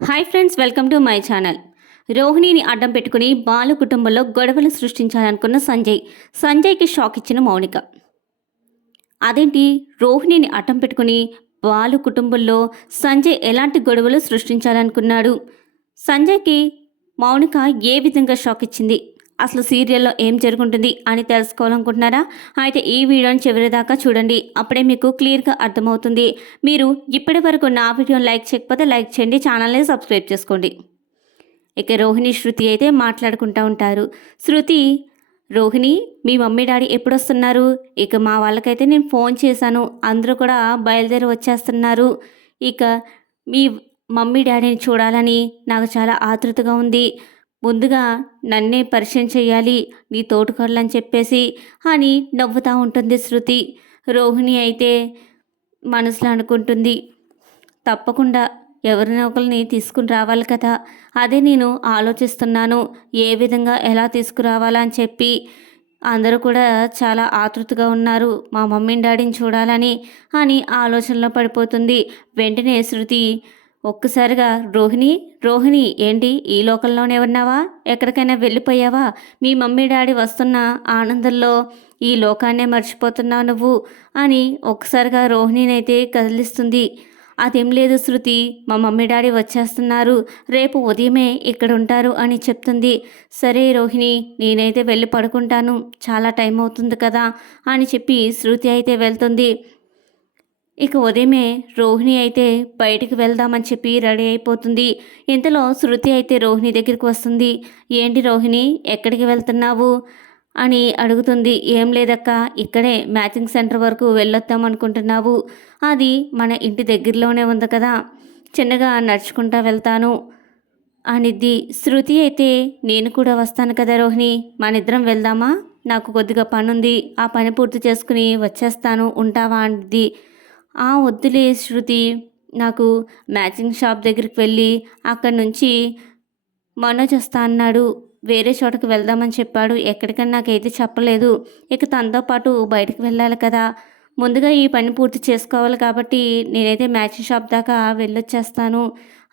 Hi friends welcome to my channel రోహిణిని అడ్డం పెట్టుకుని బాలు కుటుంబంలో గొడవలు సృష్టించాలనుకున్న సంజయ్. సంజయ్కి షాక్ ఇచ్చిన మౌనిక. అదేంటి? రోహిణిని అడ్డం పెట్టుకుని బాలు కుటుంబంలో సంజయ్ ఎలాంటి గొడవలు సృష్టించాలనుకున్నాడు? సంజయ్కి మౌనిక ఏ విధంగా షాక్ ఇచ్చింది? అసలు సీరియల్లో ఏం జరుగుతుంది అని తెలుసుకోవాలనుకుంటున్నారా? అయితే ఈ వీడియోని చివరిదాకా చూడండి. అప్పుడే మీకు క్లియర్గా అర్థమవుతుంది. మీరు ఇప్పటి వరకు నా వీడియోని లైక్ చేయకపోతే లైక్ చేయండి ఛానల్ని సబ్స్క్రైబ్ చేసుకోండి. ఇక రోహిణి శృతి అయితే మాట్లాడుకుంటూ ఉంటారు. శృతి రోహిణి మీ మమ్మీ డాడీ ఎప్పుడు వస్తున్నారు ఇక మా వాళ్ళకైతే నేను ఫోన్ చేశాను. అందరూ కూడా బయలుదేరి వచ్చేస్తున్నారు. ఇక మీ మమ్మీ డాడీని చూడాలని నాకు చాలా ఆతృతగా ఉంది. ముందుగా నన్నే పరిచయం చేయాలి నీ తోటికోడలు చెప్పేసి అని నవ్వుతూ ఉంటుంది శృతి. రోహిణి అయితే మనసులో అనుకుంటుంది తప్పకుండా ఎవరినో ఒకరిని తీసుకుని రావాలి కదా అదే నేను ఆలోచిస్తున్నాను ఏ విధంగా ఎలా తీసుకురావాలా అని చెప్పి. అందరూ కూడా చాలా ఆతృతగా ఉన్నారు మా మమ్మీ డాడీని చూడాలని అని ఆలోచనలో పడిపోతుంది. వెంటనే శృతి ఒక్కసారిగా రోహిణి రోహిణి ఏంటి? ఈ లోకంలోనే ఉన్నావా? ఎక్కడికైనా వెళ్ళిపోయావా? మీ మమ్మీ డాడీ వస్తున్న ఆనందంలో ఈ లోకాన్నే మర్చిపోతున్నావు నువ్వు? అని ఒక్కసారిగా రోహిణినైతే కదిలిస్తుంది. అదేం లేదు శృతి మా మమ్మీ డాడీ వచ్చేస్తున్నారు. రేపు ఉదయమే ఇక్కడ ఉంటారు అని చెప్తుంది. సరే రోహిణి నేనైతే వెళ్ళి పడుకుంటాను. చాలా టైం అవుతుంది కదా అని చెప్పి శృతి అయితే వెళ్తుంది. ఇక ఉదయమే రోహిణి అయితే బయటికి వెళ్దామని చెప్పి రెడీ అయిపోతుంది. ఇంతలో శృతి అయితే రోహిణి దగ్గరికి వస్తుంది. ఏంటి రోహిణి ఎక్కడికి వెళ్తున్నావు? అని అడుగుతుంది. ఏం లేదక్క ఇక్కడే మ్యాచింగ్ సెంటర్ వరకు వెళ్ళొద్దాం అనుకుంటున్నావు. అది మన ఇంటి దగ్గరలోనే ఉంది కదా చిన్నగా నడుచుకుంటా వెళ్తాను అనిద్ది. శృతి అయితే నేను కూడా వస్తాను కదా రోహిణి మనిద్దరం వెళ్దామా? నాకు కొద్దిగా పనుంది ఆ పని పూర్తి చేసుకుని వచ్చేస్తాను ఉంటావా? అనిద్ది ఆ వద్దులే శృతి. నాకు మ్యాచింగ్ షాప్ దగ్గరికి వెళ్ళి అక్కడి నుంచి మనోజ్ వస్తా అన్నాడు. వేరే చోటకి వెళ్దామని చెప్పాడు. ఎక్కడికన్నా నాకైతే చెప్పలేదు. ఇక తనతో పాటు బయటకు వెళ్ళాలి కదా. ముందుగా ఈ పని పూర్తి చేసుకోవాలి కాబట్టి నేనైతే మ్యాచింగ్ షాప్ దాకా వెళ్ళొచ్చేస్తాను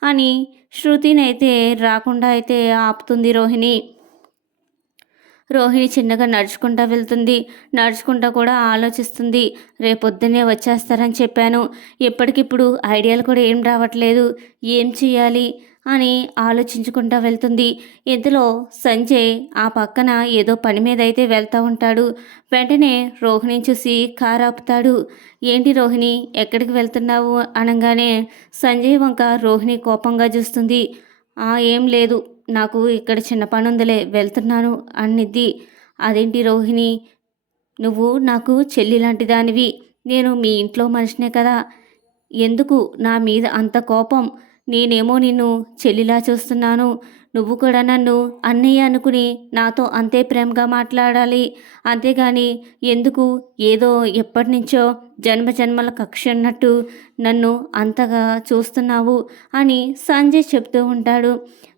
అని శృతిని అయితే రాకుండా అయితే ఆపుతుంది రోహిణి. రోహిణి చిన్నగా నడుచుకుంటా వెళ్తుంది. నడుచుకుంటా కూడా ఆలోచిస్తుంది. రేపొద్దునే వచ్చేస్తారని చెప్పాను. ఎప్పటికిప్పుడు ఐడియాలు కూడా ఏం రావట్లేదు. ఏం చేయాలి అని ఆలోచించుకుంటా వెళ్తుంది. ఇంతలో సంజయ్ ఆ పక్కన ఏదో పని మీద అయితే వెళ్తూ ఉంటాడు. వెంటనే రోహిణి చూసి కారు ఆపుతాడు. ఏంటి రోహిణి ఎక్కడికి వెళ్తున్నావు? అనగానే సంజయ్ వంక రోహిణి కోపంగా చూస్తుంది. ఆ ఏం లేదు. నాకు ఇక్కడ చిన్న పని ఉందిలే వెళ్తున్నాను. అన్నిద్ది అదేంటి రోహిణి? నువ్వు నాకు చెల్లి లాంటి దానివి. నేను మీ ఇంట్లో మనిషినే కదా. ఎందుకు? నా మీద అంత కోపం. నేనేమో నిన్ను చెల్లిలా చూస్తున్నాను. నువ్వు కూడా నన్ను అన్నయ్య అనుకుని నాతో అంతే ప్రేమగా మాట్లాడాలి. అంతేగాని ఎందుకు? ఏదో ఎప్పటి నుంచో జన్మ జన్మల కక్ష అన్నట్టు నన్ను అంతగా చూస్తున్నావు అని సంజయ్ చెప్తూ ఉంటాడు.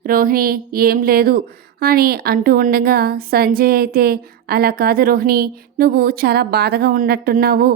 రోహిణి ఏం లేదు అని అంటూ ఉండగా సంజయ్ అయితే అలా కాదు రోహిణి. నువ్వు చాలా బాధగా ఉన్నట్టున్నావు.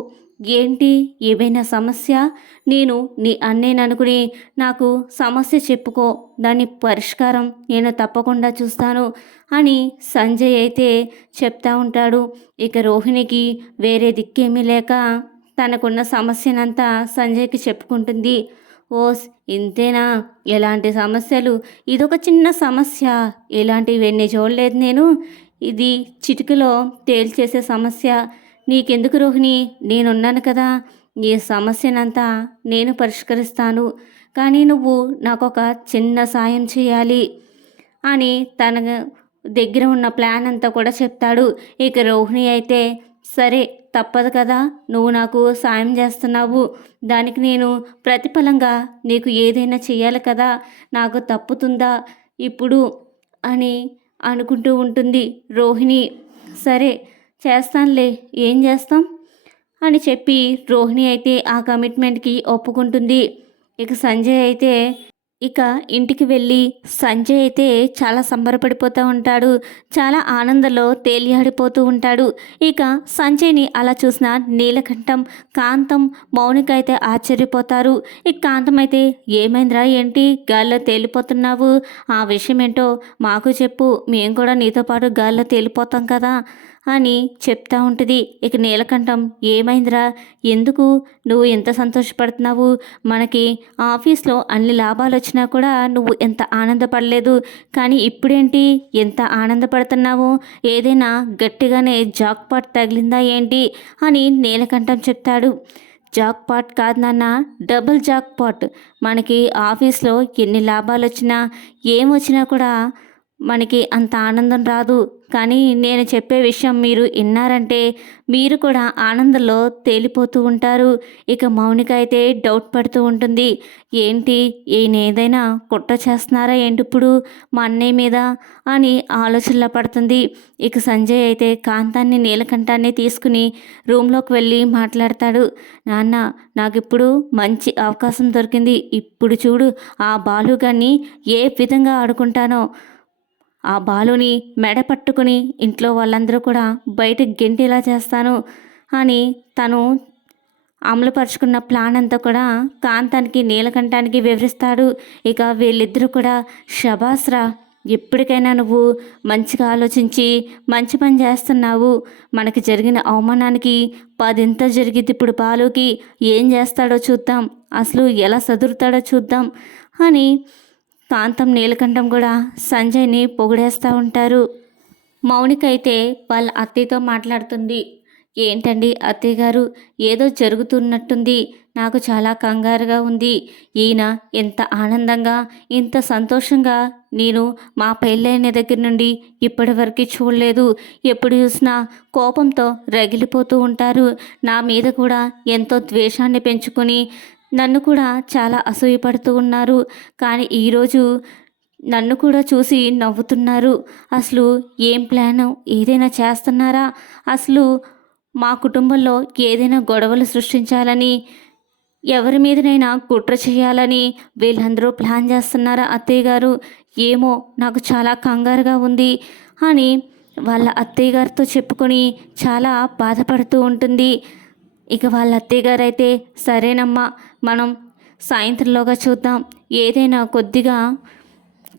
ఏంటి? ఏవైనా సమస్య? నేను నీ అన్నేననుకుని నాకు సమస్య చెప్పుకో. దాని పరిష్కారం నేను తప్పకుండా చూస్తాను అని సంజయ్ అయితే చెప్తా ఉంటాడు. ఇక రోహిణికి వేరే దిక్కేమీ లేక తనకున్న సమస్యనంతా సంజయ్కి చెప్పుకుంటుంది. ఓస్ ఇంతేనా? ఎలాంటి సమస్యలు? ఇదొక చిన్న సమస్య. ఇలాంటివన్నీ చూడలేదు నేను. ఇది చిటికలో తేల్చేసే సమస్య. నీకెందుకు రోహిణి? నేనున్నాను కదా. నీ సమస్యనంతా నేను పరిష్కరిస్తాను. కానీ నువ్వు నాకు ఒక చిన్న సాయం చేయాలి అని తన దగ్గర ఉన్న ప్లాన్ అంతా కూడా చెప్తాడు. ఇక రోహిణి అయితే సరే తప్పదు కదా. నువ్వు నాకు సాయం చేస్తున్నావు. దానికి నేను ప్రతిఫలంగా నీకు ఏదైనా చేయాలి కదా. నాకు తప్పుతుందా ఇప్పుడు? అని అనుకుంటూ ఉంటుంది రోహిణి. సరే చేస్తానులే ఏం చేస్తాం? అని చెప్పి రోహిణి అయితే ఆ కమిట్మెంట్కి ఒప్పుకుంటుంది. ఇక సంజయ్ అయితే ఇక ఇంటికి వెళ్ళి సంజయ్ అయితే చాలా సంబరపడిపోతూ ఉంటాడు. చాలా ఆనందంలో తేలియాడిపోతూ ఉంటాడు. ఇక సంజయ్ని అలా చూసిన నీలకంఠం కాంతం మౌనిక అయితే ఆశ్చర్యపోతారు. ఇక కాంతం అయితే ఏమైందిరా ఏంటి? గాల్లో తేలిపోతున్నావు. ఆ విషయం ఏంటో మాకు చెప్పు. మేము కూడా నీతో పాటు గాల్లో తేలిపోతాం కదా. అని చెప్తా ఉంటుంది. ఇక నీలకంఠం ఏమైందిరా? ఎందుకు? నువ్వు ఎంత సంతోషపడుతున్నావు? మనకి ఆఫీస్లో అన్ని లాభాలు వచ్చినా కూడా నువ్వు ఎంత ఆనందపడలేదు. కానీ ఇప్పుడేంటి? ఎంత ఆనందపడుతున్నావు? ఏదైనా గట్టిగానే జాక్ పాట్ తగిలిందా ఏంటి? అని నీలకంఠం చెప్తాడు. జాక్ పాట్ కాదు నాన్న డబుల్ జాక్ పాట్. మనకి ఆఫీస్లో ఎన్ని లాభాలు వచ్చినా ఏమొచ్చినా కూడా మనకి అంత ఆనందం రాదు. కానీ నేను చెప్పే విషయం మీరు విన్నారంటే మీరు కూడా ఆనందంలో తేలిపోతూ ఉంటారు. ఇక మౌనిక అయితే డౌట్ పడుతూ ఉంటుంది. ఏంటి ఈయన ఏదైనా కుట్ర చేస్తున్నారా ఏంటి ఇప్పుడు? మా అన్నయ్య మీద అని ఆలోచనలో పడుతుంది. ఇక సంజయ్ అయితే కాంతాన్ని నీలకంఠాన్ని తీసుకుని రూమ్లోకి వెళ్ళి మాట్లాడతాడు. నాన్న నాకు ఇప్పుడు మంచి అవకాశం దొరికింది. ఇప్పుడు చూడు ఆ బాలుగాన్ని ఏ విధంగా ఆడుకుంటానో. ఆ బాలుని మెడ పట్టుకుని ఇంట్లో వాళ్ళందరూ కూడా బయట గెంటేలా చేస్తాను అని తను అమలుపరుచుకున్న ప్లాన్ అంతా కూడా కాంతానికి నీలకంఠానికి వివరిస్తాడు. ఇక వీళ్ళిద్దరూ కూడా షబాస్రా ఎప్పటికైనా నువ్వు మంచిగా ఆలోచించి మంచి పని చేస్తున్నావు. మనకి జరిగిన అవమానానికి పదింత జరిగింది ఇప్పుడు బాలుకి. ఏం చేస్తాడో చూద్దాం. అసలు ఎలా సదురుతాడో చూద్దాం అని కాంతం నీలకంఠం కూడా సంజయ్ని పొగిడేస్తూ ఉంటారు. మౌనికైతే వాళ్ళ అత్తయ్యతో మాట్లాడుతుంది. ఏంటండి అత్తయ్య గారు ఏదో జరుగుతున్నట్టుంది. నాకు చాలా కంగారుగా ఉంది. ఈయన ఎంత ఆనందంగా ఇంత సంతోషంగా నేను మా పెళ్ళైన దగ్గర నుండి ఇప్పటి వరకు చూడలేదు. ఎప్పుడు చూసినా కోపంతో రగిలిపోతూ ఉంటారు. నా మీద కూడా ఎంతో ద్వేషాన్ని పెంచుకొని నన్ను కూడా చాలా అసూయపడుతూ ఉన్నారు. కానీ ఈరోజు నన్ను కూడా చూసి నవ్వుతున్నారు. అసలు ఏం ప్లాన్? ఏదైనా చేస్తున్నారా? అసలు మా కుటుంబంలో ఏదైనా గొడవలు సృష్టించాలని ఎవరి మీదనైనా కుట్ర చేయాలని వీళ్ళందరూ ప్లాన్ చేస్తున్నారా అత్తయ్య గారు? ఏమో నాకు చాలా కంగారుగా ఉంది అని వాళ్ళ అత్తయ్య గారితో చెప్పుకొని చాలా బాధపడుతూ ఉంటుంది. ఇక వాళ్ళ అత్తయ్యగారైతే అయితే సరేనమ్మా మనం సాయంత్రంలోగా చూద్దాం. ఏదైనా కొద్దిగా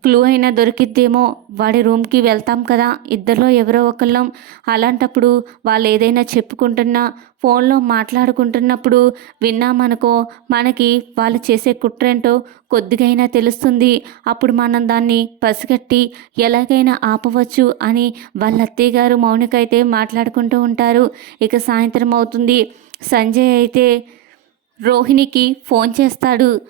క్లూ అయినా దొరికిద్దేమో వాడి రూమ్కి వెళ్తాం కదా. ఇద్దరిలో ఎవరో ఒకళ్ళం. అలాంటప్పుడు వాళ్ళు ఏదైనా చెప్పుకుంటున్నా ఫోన్లో మాట్లాడుకుంటున్నప్పుడు విన్నామనుకో మనకి వాళ్ళు చేసే కుట్రేంటో కొద్దిగైనా తెలుస్తుంది. అప్పుడు మనం దాన్ని పసిగట్టి ఎలాగైనా ఆపవచ్చు అని వాళ్ళ అత్తయ్య గారు మౌనిక అయితే మాట్లాడుకుంటూ ఉంటారు. ఇక సాయంత్రం అవుతుంది. సంజయ్ అయితే రోహిణికి ఫోన్ చేస్తాడు.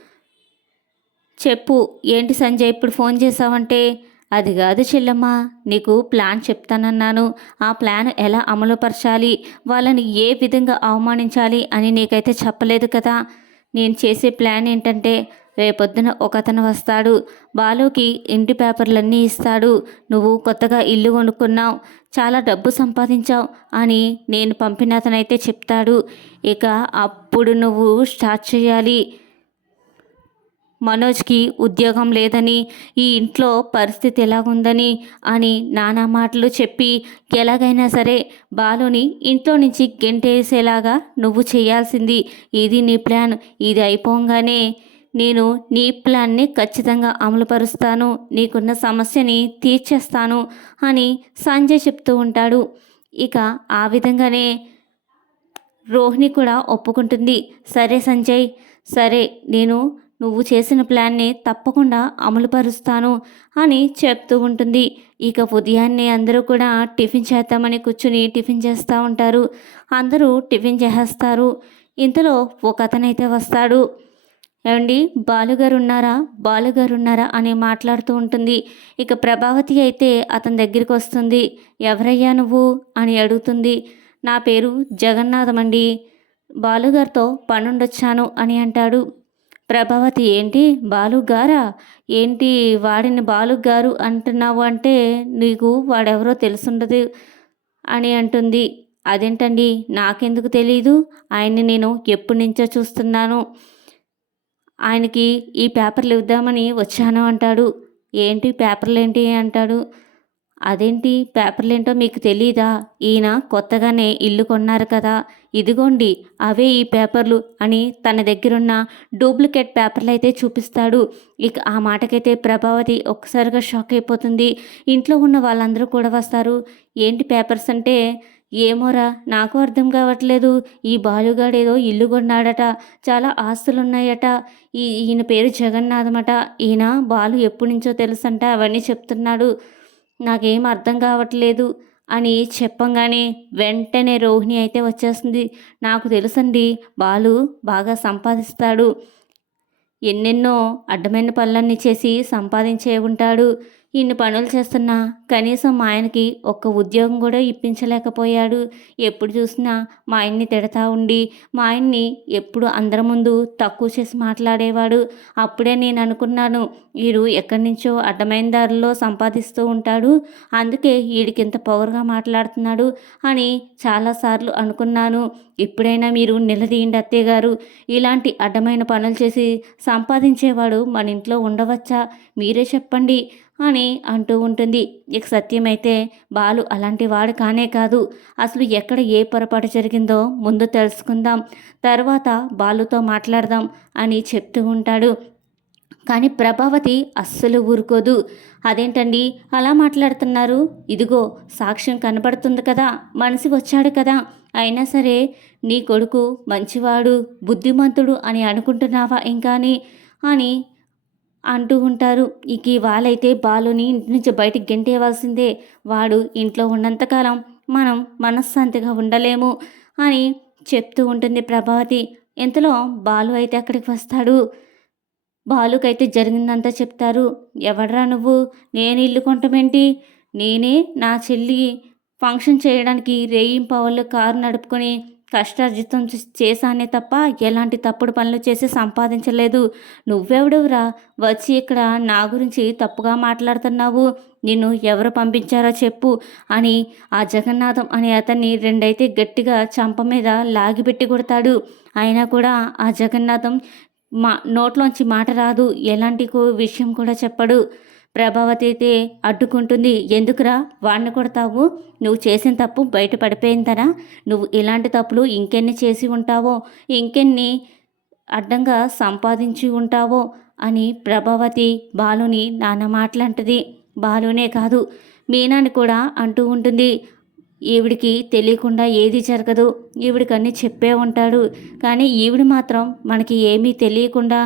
చెప్పు ఏంటి సంజయ్ ఇప్పుడు ఫోన్ చేసావంటే? అది కాదు చెల్లమ్మ నీకు ప్లాన్ చెప్తానన్నాను. ఆ ప్లాన్ ఎలా అమలుపరచాలి? వాళ్ళని ఏ విధంగా అవమానించాలి అని నీకైతే చెప్పలేదు కదా. నేను చేసే ప్లాన్ ఏంటంటే రేపొద్దున ఒకతను వస్తాడు. బాలుకి ఇంటి పేపర్లన్నీ ఇస్తాడు. నువ్వు కొత్తగా ఇల్లు కొనుక్కున్నావు. చాలా డబ్బు సంపాదించావు అని నేను పంపిన అతనైతే చెప్తాడు. ఇక అప్పుడు నువ్వు స్టార్ట్ చేయాలి. మనోజ్కి ఉద్యోగం లేదని ఈ ఇంట్లో పరిస్థితి ఎలాగుందని అని నానా మాటలు చెప్పి ఎలాగైనా సరే బాలుని ఇంట్లో నుంచి గెంటేసేలాగా నువ్వు చేయాల్సింది. ఇది నీ ప్లాన్. ఇది అయిపోగానే నేను నీ ప్లాన్ని ఖచ్చితంగా అమలుపరుస్తాను. నీకున్న సమస్యని తీర్చేస్తాను అని సంజయ్ చెప్తూ ఉంటాడు. ఇక ఆ విధంగానే రోహిణి కూడా ఒప్పుకుంటుంది. సరే సంజయ్ సరే నేను నువ్వు చేసిన ప్లాన్ని తప్పకుండా అమలుపరుస్తాను అని చెప్తూ ఉంటుంది. ఇక ఉదయాన్నే అందరూ కూడా టిఫిన్ చేద్దామని కూర్చుని టిఫిన్ చేస్తూ ఉంటారు. అందరూ టిఫిన్ చేసేస్తారు. ఇంతలో ఒక అతనైతే వస్తాడు. ఏమండి? బాలుగారు ఉన్నారా బాలుగారు ఉన్నారా అని మాట్లాడుతూ ఉంటుంది. ఇక ప్రభావతి అయితే అతని దగ్గరికి వస్తుంది. ఎవరయ్యా నువ్వు? అని అడుగుతుంది. నా పేరు జగన్నాథం అండి బాలుగారితో పనుండొచ్చాను అని అంటాడు. ప్రభావతి ఏంటి? బాలుగారా? ఏంటి వాడిని బాలుగారు అంటున్నావు అంటే నీకు వాడెవరో తెలుసుండదు అని అంటుంది. అదేంటండి? నాకెందుకు తెలీదు? ఆయన్ని నేను ఎప్పటి నుంచో చూస్తున్నాను. ఆయనకి ఈ పేపర్లు ఇద్దామని వచ్చాను అంటాడు. ఏంటి పేపర్లు ఏంటి అంటాడు. అదేంటి పేపర్లేంటో మీకు తెలీదా? ఈయన కొత్తగానే ఇల్లు కొన్నారు కదా. ఇదిగోండి అవే ఈ పేపర్లు అని తన దగ్గరున్న డూప్లికేట్ పేపర్లు అయితే చూపిస్తాడు. ఇక ఆ మాటకైతే ప్రభావతి ఒక్కసారిగా షాక్ అయిపోతుంది. ఇంట్లో ఉన్న వాళ్ళందరూ కూడా వస్తారు. ఏంటి పేపర్స్ అంటే ఏమోరా నాకు అర్థం కావట్లేదు. ఈ బాలుగాడేదో ఇల్లు కొన్నాడట చాలా ఆస్తులున్నాయట. ఈ ఈయన పేరు జగన్నాథమట. ఈయన బాలు ఎప్పటి నుంచో తెలుసంట అవన్నీ చెప్తున్నాడు. నాకేం అర్థం కావట్లేదు అని చెప్పంగానే వెంటనే రోహిణి అయితే వచ్చేస్తుంది. నాకు తెలుసండి బాలు బాగా సంపాదిస్తాడు. ఎన్నెన్నో అడ్డమైన పనులన్నీ చేసి సంపాదించే ఉంటాడు. ఇన్ని పనులు చేస్తున్నా కనీసం మా ఆయనకి ఒక్క ఉద్యోగం కూడా ఇప్పించలేకపోయాడు. ఎప్పుడు చూసినా మా ఆయన్ని తిడతా ఉండి మా ఆయన్ని ఎప్పుడు అందరి ముందు తక్కువ చేసి మాట్లాడేవాడు. అప్పుడే నేను అనుకున్నాను వీడు ఎక్కడి నుంచో అడ్డమైన దారిలో సంపాదిస్తూ ఉంటాడు. అందుకే వీడికి ఇంత పవర్గా మాట్లాడుతున్నాడు అని చాలాసార్లు అనుకున్నాను. ఇప్పుడైనా మీరు నిలదీయండి అత్తయ్య గారు. ఇలాంటి అడ్డమైన పనులు చేసి సంపాదించేవాడు మన ఇంట్లో ఉండవచ్చా? మీరే చెప్పండి. అని అంటూ ఉంటుంది. ఇక సత్యమైతే బాలు అలాంటి వాడు కానే కాదు. అసలు ఎక్కడ ఏ పొరపాటు జరిగిందో ముందు తెలుసుకుందాం. తర్వాత బాలుతో మాట్లాడదాం అని చెప్తూ ఉంటాడు. కానీ ప్రభావతి అస్సలు ఊరుకోదు. అదేంటండి? అలా మాట్లాడుతున్నారు? ఇదిగో సాక్ష్యం కనబడుతుంది కదా మనిషి వచ్చాడు కదా. అయినా సరే నీ కొడుకు మంచివాడు బుద్ధిమంతుడు అని అనుకుంటున్నావా ఇంకా అని అంటూ ఉంటారు. ఇక వాళ్ళైతే బాలుని ఇంటి నుంచి బయటికి గెంటేయవలసిందే. వాడు ఇంట్లో ఉన్నంతకాలం మనం మనశ్శాంతిగా ఉండలేము అని చెప్తూ ఉంటుంది ప్రభావతి. ఇంతలో బాలు అయితే అక్కడికి వస్తాడు? బాలుకైతే జరిగిందంతా చెప్తారు. ఎవడరా నువ్వు? నేను ఇల్లు కొంటమేంటి నేనే నా చెల్లి. ఫంక్షన్ చేయడానికి రేయింపవల్లో కారు నడుపుకొని కష్టార్జితం చేశానే తప్ప ఎలాంటి తప్పుడు పనులు చేసి సంపాదించలేదు. నువ్వెవడురా వచ్చి ఇక్కడ నా గురించి తప్పుగా మాట్లాడుతున్నావు. నిన్ను ఎవరు పంపించారో చెప్పు అని ఆ జగన్నాథం అనే అతన్ని రెండైతే గట్టిగా చంప మీద లాగిపెట్టి కొడతాడు. అయినా కూడా ఆ జగన్నాథం మా నోట్లోంచి మాట రాదు. ఎలాంటి విషయం కూడా చెప్పడు. ప్రభావతి అయితే అడ్డుకుంటుంది. ఎందుకురా? వాడిని కొడతావు? నువ్వు చేసిన తప్పు బయట పడిపోయిందనా నువ్వు ఇలాంటి తప్పులు ఇంకెన్ని చేసి ఉంటావో ఇంకెన్ని అడ్డంగా సంపాదించి ఉంటావో అని ప్రభావతి బాలుని నాన్న మాటలంటది. బాలునే కాదు మీనాని కూడా అంటూ ఉంటుంది. ఈవిడికి తెలియకుండా ఏది జరగదు. ఈవిడికన్నీ చెప్పే ఉంటాడు. కానీ ఈవిడ మాత్రం మనకి ఏమీ తెలియకుండా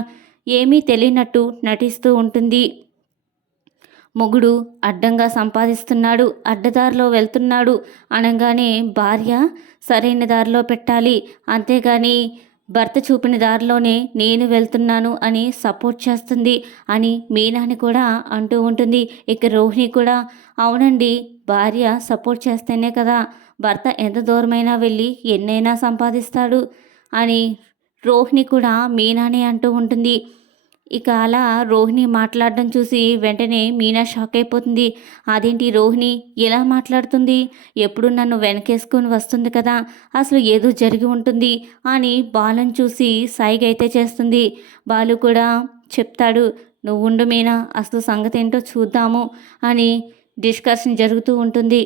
ఏమీ తెలియనట్టు నటిస్తూ ఉంటుంది. మొగుడు అడ్డంగా సంపాదిస్తున్నాడు అడ్డదారిలో వెళ్తున్నాడు అనగానే భార్య సరైన దారిలో పెట్టాలి. అంతేగాని భర్త చూపిన దారిలోనే నేను వెళ్తున్నాను అని సపోర్ట్ చేస్తుంది అని మీనాని కూడా అంటూ ఉంటుంది. ఇక రోహిణి కూడా అవునండి భార్య సపోర్ట్ చేస్తేనే కదా భర్త ఎంత దూరమైనా వెళ్ళి ఎన్నైనా సంపాదిస్తాడు అని రోహిణి కూడా మీనాని అంటూ ఉంటుంది. ఇక అలా రోహిణి మాట్లాడడం చూసి వెంటనే మీనా షాక్ అయిపోతుంది. అదేంటి రోహిణి? ఎలా మాట్లాడుతుంది? ఎప్పుడు నన్ను వెనకేసుకొని వస్తుంది కదా? అసలు ఏదో జరిగి ఉంటుంది అని బాలను చూసి సైగైతే అయితే చేస్తుంది. బాలు కూడా చెప్తాడు నువ్వు ఉండు మీనా అసలు సంగతి ఏంటో చూద్దాము అని డిస్కషన్ జరుగుతూ ఉంటుంది.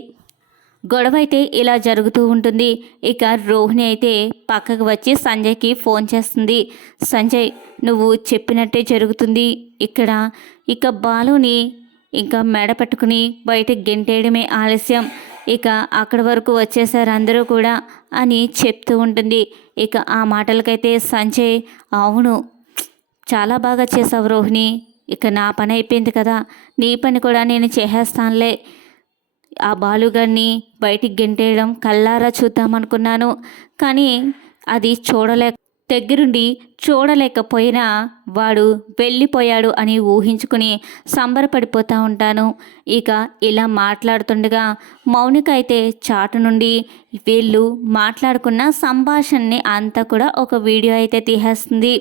గొడవ అయితే ఇలా జరుగుతూ ఉంటుంది. ఇక రోహిణి అయితే పక్కకు వచ్చి సంజయ్కి ఫోన్ చేస్తుంది. సంజయ్ నువ్వు చెప్పినట్టే జరుగుతుంది. ఇక్కడ ఇక బాలుని ఇంకా మెడ పెట్టుకుని బయట గెంటేయడమే ఆలస్యం. ఇక అక్కడి వరకు వచ్చేసారు అందరూ కూడా అని చెప్తూ ఉంటుంది. ఇక ఆ మాటలకైతే సంజయ్ అవును చాలా బాగా చేసావు రోహిణి. ఇక నా పని అయిపోయింది కదా. నీ పని కూడా నేను చేసేస్తానులే. ఆ బాలుగాన్ని బయటికి గెంటేయడం కల్లారా చూద్దామనుకున్నాను. కానీ అది చూడలేక దగ్గరుండి చూడలేకపోయినా వాడు వెళ్ళిపోయాడు అని ఊహించుకుని సంబరపడిపోతూ ఉంటాను. ఇక ఇలా మాట్లాడుతుండగా మౌనిక అయితే చాటు నుండి వీళ్ళు మాట్లాడుకున్న సంభాషణని అంతా కూడా ఒక వీడియో అయితే తీసేస్తుంది.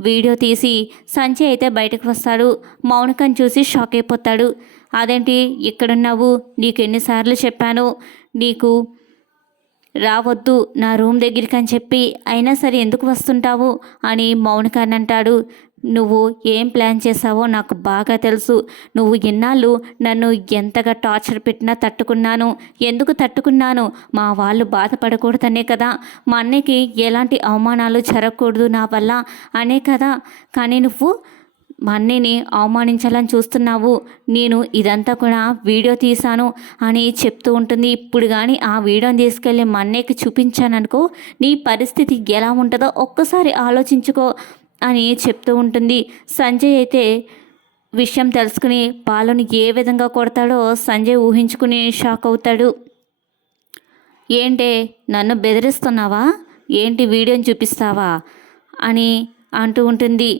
వీడియో తీసి సంజయ్ అయితే బయటకు వస్తాడు. మౌనికను చూసి షాక్ అయిపోతాడు. అదేంటి? ఇక్కడున్నావు. నీకు ఎన్నిసార్లు చెప్పాను. నీకు రావద్దు నా రూమ్ దగ్గరికి అని చెప్పి. అయినా సరే ఎందుకు వస్తుంటావు? అని మౌనికాన్ని అంటాడు నువ్వు ఏం ప్లాన్ చేసావో నాకు బాగా తెలుసు. నువ్వు ఇన్నాళ్ళు నన్ను ఎంతగా టార్చర్ పెట్టినా తట్టుకున్నాను. ఎందుకు తట్టుకున్నాను? మా వాళ్ళు బాధపడకూడదనే కదా. మా అన్నయ్యకి ఎలాంటి అవమానాలు జరగకూడదు నా వల్ల. అనే కదా. కానీ నువ్వు మా అన్నయ్యని అవమానించాలని చూస్తున్నావు. నేను ఇదంతా కూడా వీడియో తీశాను అని చెప్తూ ఉంటుంది. ఇప్పుడు కానీ ఆ వీడియోని తీసుకెళ్ళి మా అన్నయ్యకి చూపించాననుకో నీ పరిస్థితి ఎలా ఉంటుందో ఒక్కసారి ఆలోచించుకో అని చెప్తూ ఉంటుంది. సంజయ్ అయితే విషయం తెలుసుకుని బాలుని ఏ విధంగా కొడతాడో సంజయ్ ఊహించుకుని షాక్ అవుతాడు. ఏంటే నన్ను బెదిరిస్తున్నావా? ఏంటి వీడియోని చూపిస్తావా? అని అంటూ ఉంటుంది.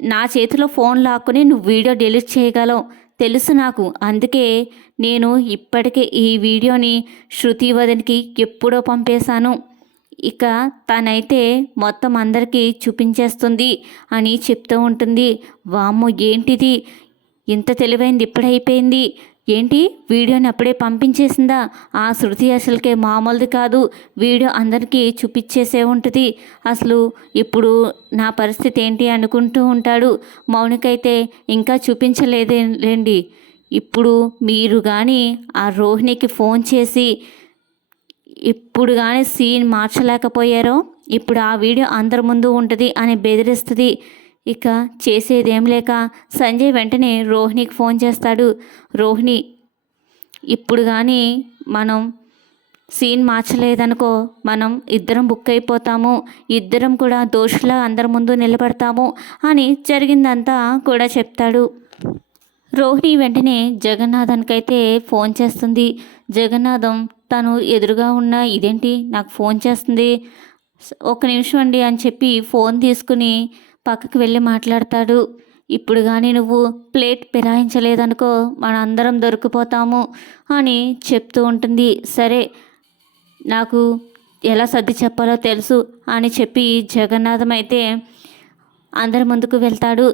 నా చేతిలో ఫోన్ లాక్కుని నువ్వు వీడియో డిలీట్ చేయగలవు. తెలుసు నాకు. అందుకే నేను ఇప్పటికే ఈ వీడియోని శృతి వదనికి ఎప్పుడో పంపేశాను. ఇక తనైతే మొత్తం అందరికీ చూపించేస్తుంది అని చెప్తూ ఉంటుంది. వామ్మో ఏంటిది? ఇంత తెలివైంది ఇప్పుడైపోయింది ఏంటి? వీడియోని అప్పుడే పంపించేసిందా? ఆ శృతి అసలుకే మామూలుది కాదు. వీడియో అందరికీ చూపించేసే ఉంటుంది. అసలు ఇప్పుడు నా పరిస్థితి ఏంటి అనుకుంటూ ఉంటాడు. మౌనికైతే ఇంకా చూపించలేదే లేండి. ఇప్పుడు మీరు కానీ ఆ రోహిణికి ఫోన్ చేసి ఇప్పుడు కానీ సీన్ మార్చలేకపోయారో? ఇప్పుడు ఆ వీడియో అందరి ముందు ఉంటుంది అని బెదిరిస్తుంది. ఇక చేసేదేం లేక సంజయ్ వెంటనే రోహిణికి ఫోన్ చేస్తాడు. రోహిణి ఇప్పుడు కానీ మనం సీన్ మార్చలేదనుకో మనం ఇద్దరం బుక్ అయిపోతాము. ఇద్దరం కూడా దోషులా అందరి ముందు నిలబడతాము అని జరిగిందంతా కూడా చెప్తాడు. రోహిణి వెంటనే జగన్నాథన్కైతే ఫోన్ చేస్తుంది. జగన్నాథం తను ఎదురుగా ఉన్న ఇదేంటి నాకు ఫోన్ చేస్తుంది. ఒక నిమిషం అండి అని చెప్పి ఫోన్ తీసుకుని పక్కకి వెళ్ళి మాట్లాడతాడు. ఇప్పుడు కానీ నువ్వు ప్లేట్ ఫిరాయించలేదనుకో మనందరం దొరికిపోతాము అని చెప్తూ ఉంటుంది. సరే నాకు ఎలా సర్ది చెప్పాలో తెలుసు అని చెప్పి జగన్నాథం అయితే అందరి ముందుకు వెళ్తాడు.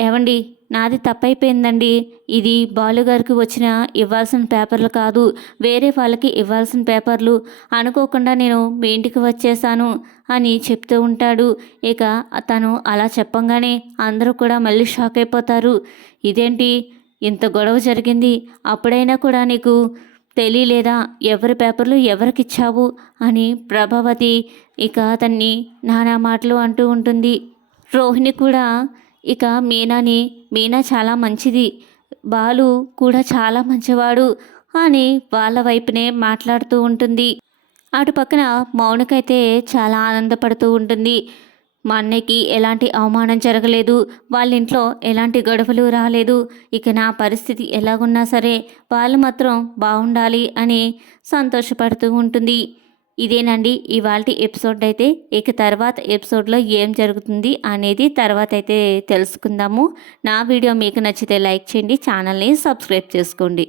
ఏవండి? నాది తప్పైపోయిందండి. ఇది బాలుగారికి వచ్చిన ఇవ్వాల్సిన పేపర్లు కాదు వేరే వాళ్ళకి ఇవ్వాల్సిన పేపర్లు. అనుకోకుండా నేను మీ ఇంటికి వచ్చేసాను అని చెప్తూ ఉంటాడు. ఇక తను అలా చెప్పంగానే అందరూ కూడా మళ్ళీ షాక్ అయిపోతారు. ఇదేంటి? ఇంత గొడవ జరిగింది. అప్పుడైనా కూడా నీకు తెలియలేదా? ఎవరి పేపర్లు ఎవరికి ఇచ్చావు అని ప్రభావతి ఇక అతన్ని నానా మాటలు అంటూ ఉంటుంది. రోహిణి కూడా ఇక మీనాని మీనా చాలా మంచిది. బాలు కూడా చాలా మంచివాడు అని వాళ్ళ వైపునే మాట్లాడుతూ ఉంటుంది. అటు పక్కన మౌనికైతే చాలా ఆనందపడుతూ ఉంటుంది. మా అన్నయ్యకి ఎలాంటి అవమానం జరగలేదు. వాళ్ళ ఇంట్లో ఎలాంటి గొడవలు రాలేదు. ఇక నా పరిస్థితి ఎలాగున్నా సరే వాళ్ళు మాత్రం బాగుండాలి అని సంతోషపడుతూ ఉంటుంది. ఇదేనండి. ఇవాళ ఎపిసోడ్ అయితే ఇక తర్వాత ఎపిసోడ్లో ఏం జరుగుతుంది అనేది తర్వాత అయితే తెలుసుకుందాము. నా వీడియో మీకు నచ్చితే లైక్ చేయండి ఛానల్ని సబ్స్క్రైబ్ చేసుకోండి.